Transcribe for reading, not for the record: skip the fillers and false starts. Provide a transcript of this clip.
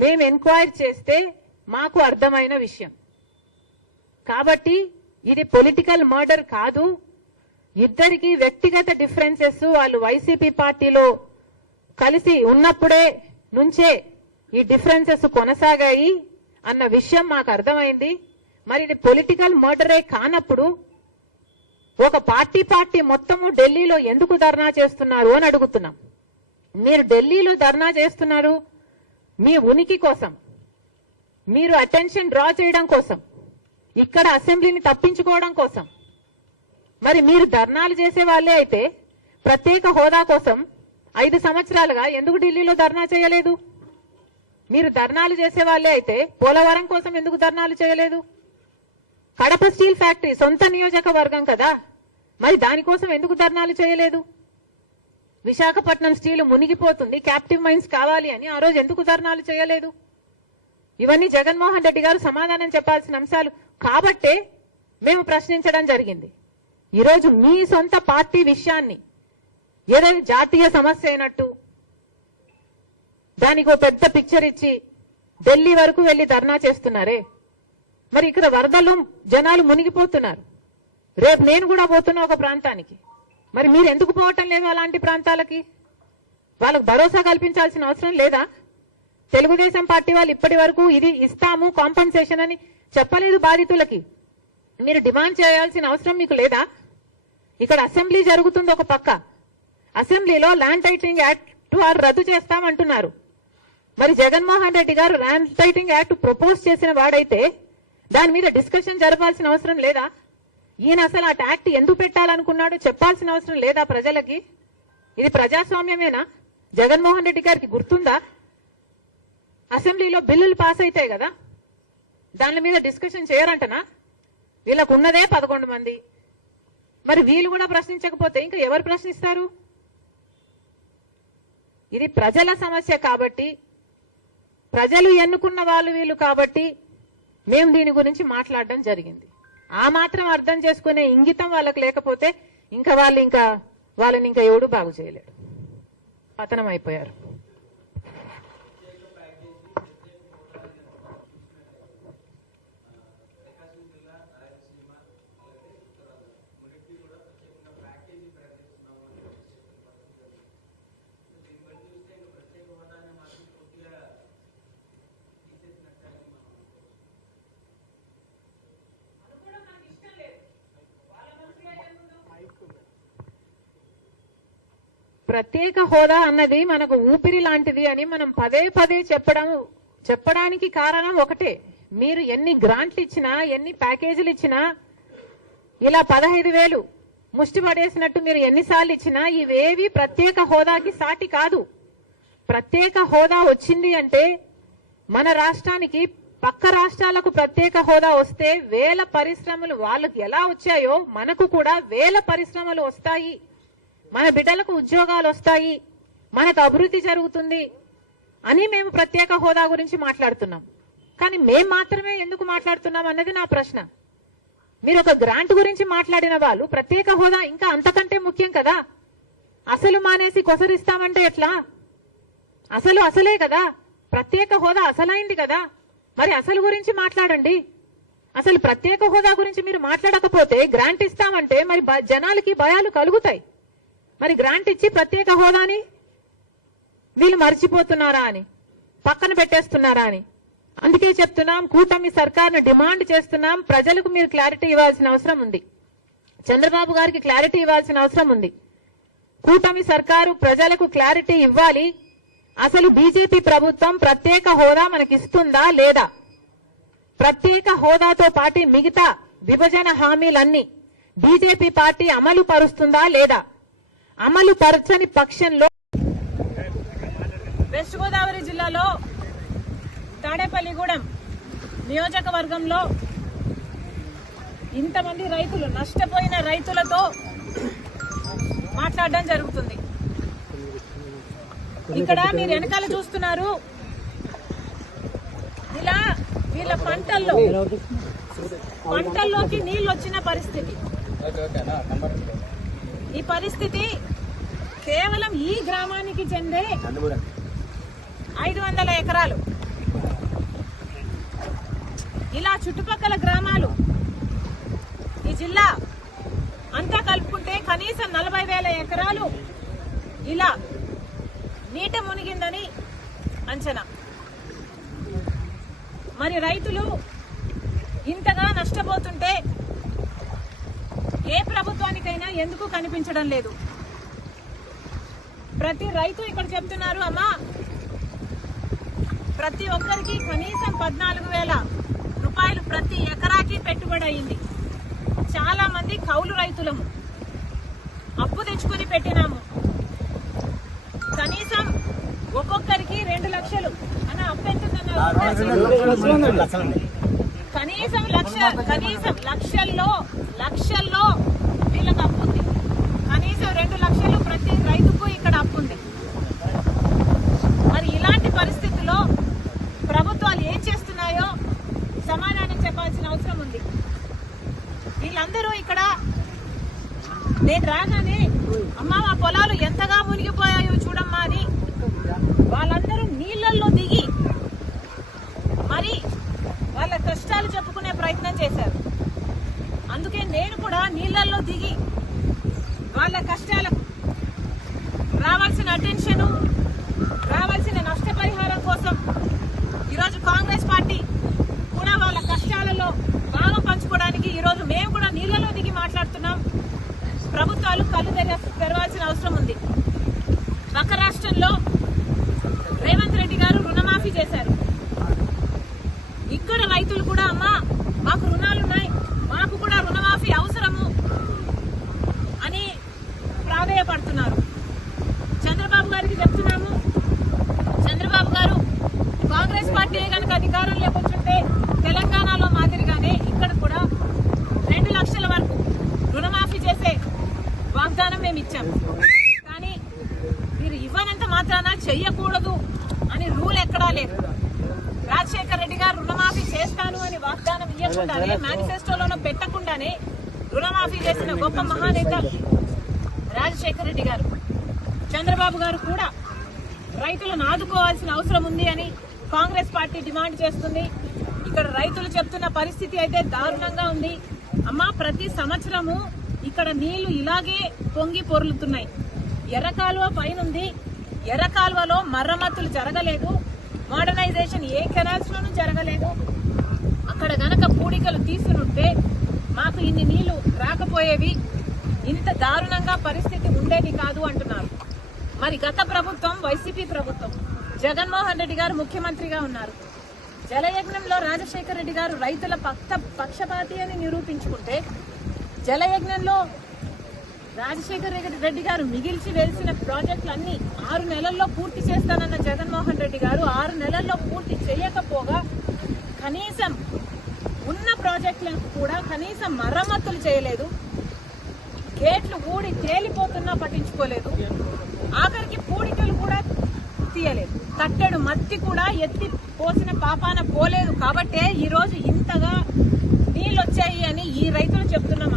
మేము ఎంక్వైరీ చేస్తే మాకు అర్థమైన విషయం. కాబట్టి ఇది పొలిటికల్ మర్డర్ కాదు. ఇద్దరికి వ్యక్తిగత డిఫరెన్సెస్ వాళ్ళు వైసీపీ పార్టీలో కలిసి ఉన్నప్పుడే నుంచే ఈ డిఫరెన్సెస్ కొనసాగాయి అన్న విషయం మాకు అర్థమైంది. మరి ఇది పొలిటికల్ మర్డరే కానప్పుడు ఒక పార్టీ మొత్తము ఢిల్లీలో ఎందుకు ధర్నా చేస్తున్నారు అని అడుగుతున్నాం. మీరు ఢిల్లీలో ధర్నా చేస్తున్నారు మీ ఉనికి కోసం, మీరు అటెన్షన్ డ్రా చేయడం కోసం, ఇక్కడ అసెంబ్లీని తప్పించుకోవడం కోసం. మరి మీరు ధర్నాలు చేసే వాళ్ళే అయితే ప్రత్యేక హోదా కోసం 5 సంవత్సరాలుగా ఎందుకు ఢిల్లీలో ధర్నా చేయలేదు? మీరు ధర్నాలు చేసే వాళ్ళే అయితే పోలవరం కోసం ఎందుకు ధర్నాలు చేయలేదు? కడప స్టీల్ ఫ్యాక్టరీ సొంత నియోజకవర్గం కదా, మరి దానికోసం ఎందుకు ధర్నాలు చేయలేదు? విశాఖపట్నం స్టీల్ మునిగిపోతుంది, క్యాప్టివ్ మైన్స్ కావాలి అని ఆ రోజు ఎందుకు ధర్నాలు చేయలేదు? ఇవన్నీ జగన్మోహన్ రెడ్డి గారు సమాధానం చెప్పాల్సిన అంశాలు కాబట్టే మేము ప్రశ్నించడం జరిగింది. ఈరోజు మీ సొంత పార్టీ విషయాన్ని ఏదైనా జాతీయ సమస్య అయినట్టు దానికి ఒక పెద్ద పిక్చర్ ఇచ్చి ఢిల్లీ వరకు వెళ్లి ధర్నా చేస్తున్నారే. మరి ఇక్కడ వరదల్లో జనాలు మునిగిపోతున్నారు. రేపు నేను కూడా పోతున్నా ఒక ప్రాంతానికి. మరి మీరు ఎందుకు పోవటం లేదు అలాంటి ప్రాంతాలకి? వాళ్ళకు భరోసా కల్పించాల్సిన అవసరం లేదా? తెలుగుదేశం పార్టీ వాళ్ళు ఇప్పటి వరకు ఇది ఇస్తాము కాంపెన్సేషన్ అని చెప్పలేదు బాధితులకి. మీరు డిమాండ్ చేయాల్సిన అవసరం మీకు లేదా? ఇక్కడ అసెంబ్లీ జరుగుతుంది ఒక పక్క, అసెంబ్లీలో ల్యాండ్ టైటిలింగ్ యాక్ట్ రద్దు చేస్తామంటున్నారు. మరి జగన్మోహన్ రెడ్డి గారు ల్యాండ్ టైటిలింగ్ యాక్ట్ ప్రపోజ్ చేసిన వాడైతే దాని మీద డిస్కషన్ జరపాల్సిన అవసరం లేదా? ఈయన అసలు ఆ యాక్ట్ ఎందుకు పెట్టాలనుకున్నాడో చెప్పాల్సిన అవసరం లేదా ప్రజలకి? ఇది ప్రజాస్వామ్యమేనా? జగన్మోహన్ రెడ్డి గారికి గుర్తుందా? అసెంబ్లీలో బిల్లులు పాస్ అవుతాయి కదా, దాని మీద డిస్కషన్ చేయరంటనా? వీళ్ళకు ఉన్నదే 11 మంది. మరి వీళ్ళు కూడా ప్రశ్నించకపోతే ఇంకా ఎవరు ప్రశ్నిస్తారు? ఇది ప్రజల సమస్య కాబట్టి, ప్రజలు ఎన్నుకున్న వాళ్ళు వీళ్ళు కాబట్టి మేము దీని గురించి మాట్లాడడం జరిగింది. ఆ మాత్రం అర్థం చేసుకునే ఇంగితం వాళ్ళకి లేకపోతే ఇంకా వాళ్ళని ఇంకా ఎవడు బాగు చేయలేడు. పతనం అయిపోయారు. ప్రత్యేక హోదా అన్నది మనకు ఊపిరి లాంటిది అని మనం పదే చెప్పడానికి కారణం ఒకటే. మీరు ఎన్ని గ్రాంట్లు ఇచ్చినా, ఎన్ని ప్యాకేజీలు ఇచ్చినా, ఇలా 15,000 ముష్టి పడేసినట్టు మీరు ఎన్నిసార్లు ఇచ్చినా ఇవేవి ప్రత్యేక హోదాకి సాటి కాదు. ప్రత్యేక హోదా వచ్చింది అంటే మన రాష్ట్రానికి పక్క రాష్ట్రాలకు ప్రత్యేక హోదా వస్తే వేల పరిశ్రమలు వాళ్ళకి ఎలా వచ్చాయో మనకు కూడా వేల పరిశ్రమలు వస్తాయి, మన బిడ్డలకు ఉద్యోగాలు వస్తాయి, మనకు అభివృద్ధి జరుగుతుంది అని మేము ప్రత్యేక హోదా గురించి మాట్లాడుతున్నాం. కానీ మేం మాత్రమే ఎందుకు మాట్లాడుతున్నాం అన్నది నా ప్రశ్న. మీరు ఒక గ్రాంట్ గురించి మాట్లాడిన వాళ్ళు ప్రత్యేక హోదా ఇంకా అంతకంటే ముఖ్యం కదా. అసలు మానేసి కొసరిస్తామంటే ఎట్లా? అసలే కదా ప్రత్యేక హోదా, అసలైంది కదా. మరి అసలు గురించి మాట్లాడండి. అసలు ప్రత్యేక హోదా గురించి మీరు మాట్లాడకపోతే గ్రాంట్ ఇస్తామంటే మరి జనాలకి భయాలు కలుగుతాయి. మరి గ్రాంట్ ఇచ్చి ప్రత్యేక హోదాని వీళ్ళు మర్చిపోతున్నారా అని, పక్కన పెట్టేస్తున్నారా అని. అందుకే చెప్తున్నాం, కూటమి సర్కార్ను డిమాండ్ చేస్తున్నాం. ప్రజలకు మీరు క్లారిటీ ఇవ్వాల్సిన అవసరం ఉంది. చంద్రబాబు గారికి క్లారిటీ ఇవ్వాల్సిన అవసరం ఉంది. కూటమి సర్కారు ప్రజలకు క్లారిటీ ఇవ్వాలి. అసలు బీజేపీ ప్రభుత్వం ప్రత్యేక హోదా మనకిస్తుందా లేదా? ప్రత్యేక హోదాతో పాటు మిగతా విభజన హామీలన్నీ బీజేపీ పార్టీ అమలు పరుస్తుందా లేదా? అమలు పరచని పక్షంలో వెస్ట్ గోదావరి జిల్లాలో తాడేపల్లిగూడెం నియోజకవర్గంలో ఇంతమంది రైతులు, నష్టపోయిన రైతులతో మాట్లాడడం జరుగుతుంది. ఇక్కడ మీరు వెనకాల చూస్తున్నారు, ఇలా వీళ్ళ పంటల్లోకి నీళ్లు వచ్చిన పరిస్థితి. ఈ పరిస్థితి కేవలం ఈ గ్రామానికి చెందే 500 ఎకరాలు. ఇలా చుట్టుపక్కల గ్రామాలు ఈ జిల్లా అంతా కలుపుకుంటే కనీసం 40,000 ఎకరాలు ఇలా నీట మునిగిందని అంచనా. మరి రైతులు ఇంతగా నష్టపోతుంటే ఏ ప్రభుత్వానికైనా ఎందుకు కనిపించడం లేదు? ప్రతి రైతు ఇక్కడ చెప్తున్నారు, అమ్మా ప్రతి ఒక్కరికి కనీసం 14,000 రూపాయలు ప్రతి ఎకరాకి పెట్టుబడి అయింది. చాలా మంది కౌలు రైతులము, అప్పు తెచ్చుకుని పెట్టినాము. కనీసం ఒక్కొక్కరికి 2 లక్షలు అన్న అప్పు ఎంతుందన్నారు? కనీసం లక్షల్లో వీళ్ళకి అప్పు ఉంది. కనీసం 2 లక్షలు ప్రతి రైతుకు ఇక్కడ అప్పు ఉంది. మరి ఇలాంటి పరిస్థితుల్లో ప్రభుత్వాలు ఏం చేస్తున్నాయో సమాధానం చెప్పాల్సిన అవసరం ఉంది. వీళ్ళందరూ ఇక్కడ నేను రాగానే అమ్మా మా పొలాలు ఎంతగా మునిగిపోయాయో చూడమ్మా అని వాళ్ళందరూ నీళ్లలో దిగి మరి వాళ్ళ కష్టాలు చెప్పుకునే ప్రయత్నం చేశారు. అందుకే నేను కూడా నీళ్లలో దిగి వాళ్ళ కష్టాలకు రావాల్సిన అటెన్షన్, రావాల్సిన నష్టపరిహారం కోసం ఈరోజు కాంగ్రెస్ పార్టీ కూడా వాళ్ళ కష్టాలలో భాగం పంచుకోవడానికి ఈరోజు మేము కూడా నీళ్లలో దిగి మాట్లాడుతున్నాం. ప్రభుత్వాలు కళ్ళు తెరవాల్సిన అవసరం ఉంది. పక్క రాష్ట్రంలో రేవంత్ రెడ్డి గారు రుణమాఫీ చేశారు. ఇక్కడ రైతులు కూడా అమ్మా మాకు రుణాలున్నాయి, మాకు కూడా రుణమాఫీ అవసరము అని ప్రాధేయపడుతున్నారు. చంద్రబాబు గారికి చెప్తున్నాము, చంద్రబాబు గారు కాంగ్రెస్ పార్టీ కనుక అధికారంలోకి వచ్చుంటే తెలంగాణలో మాదిరిగానే ఇక్కడ కూడా 2 లక్షల వరకు రుణమాఫీ చేసే వాగ్దానం మేము ఇచ్చాం. కానీ మీరు ఇవ్వనంత మాత్రాన చెయ్యకూడదు అని రూల్ ఎక్కడా లేదు. రాజశేఖర రెడ్డి గారు రుణమాఫీ చేస్తాను అని వాగ్దానం ఇవ్వకుండానే, మేనిఫెస్టోలోనూ పెట్టకుండానే రుణమాఫీ చేసిన గొప్ప మహానేత రాజశేఖర రెడ్డి గారు. చంద్రబాబు గారు కూడా రైతులను ఆదుకోవాల్సిన అవసరం ఉంది అని కాంగ్రెస్ పార్టీ డిమాండ్ చేస్తుంది. ఇక్కడ రైతులు చెప్తున్న పరిస్థితి అయితే దారుణంగా ఉంది. అమ్మా ప్రతి సంవత్సరము ఇక్కడ నీళ్లు ఇలాగే పొంగి పొర్లుతున్నాయి. ఎర్రకాలువ పైనుంది, ఎర్రకాలువలో మరమ్మతులు జరగలేదు, మోడర్నైజేషన్ ఏ కెనాల్స్ లోనూ జరగలేదు. అక్కడ గనక పూడికలు తీసునుంటే మాకు ఇన్ని నీళ్లు రాకపోయేవి, ఇంత దారుణంగా పరిస్థితి ఉండేది కాదు అంటున్నారు. మరి గత ప్రభుత్వం వైసీపీ ప్రభుత్వం, జగన్మోహన్ రెడ్డి గారు ముఖ్యమంత్రిగా ఉన్నారు. జలయజ్ఞంలో రాజశేఖర రెడ్డి గారు రైతుల పక్షపాతి అని నిరూపించుకుంటే, జలయజ్ఞంలో రాజశేఖర రెడ్డి గారు మిగిల్చి వేసిన ప్రాజెక్టులన్నీ 6 నెలల్లో పూర్తి చేస్తానన్న జగన్మోహన్ రెడ్డి గారు 6 నెలల్లో పూర్తి చేయకపోగా కనీసం ఉన్న ప్రాజెక్టులకు కూడా కనీసం మరమ్మతులు చేయలేదు. గేట్లు ఊడి తేలిపోతున్నా పట్టించుకోలేదు. ఆఖరికి పూడికలు కూడా తీయలేదు. కట్టెడు మత్తి కూడా ఎత్తి పోసిన పాపాన పోలేదు. కాబట్టే ఈ రోజు ఇంతగా నీళ్ళు వచ్చాయి అని ఈ రైతులు చెప్తున్నారు.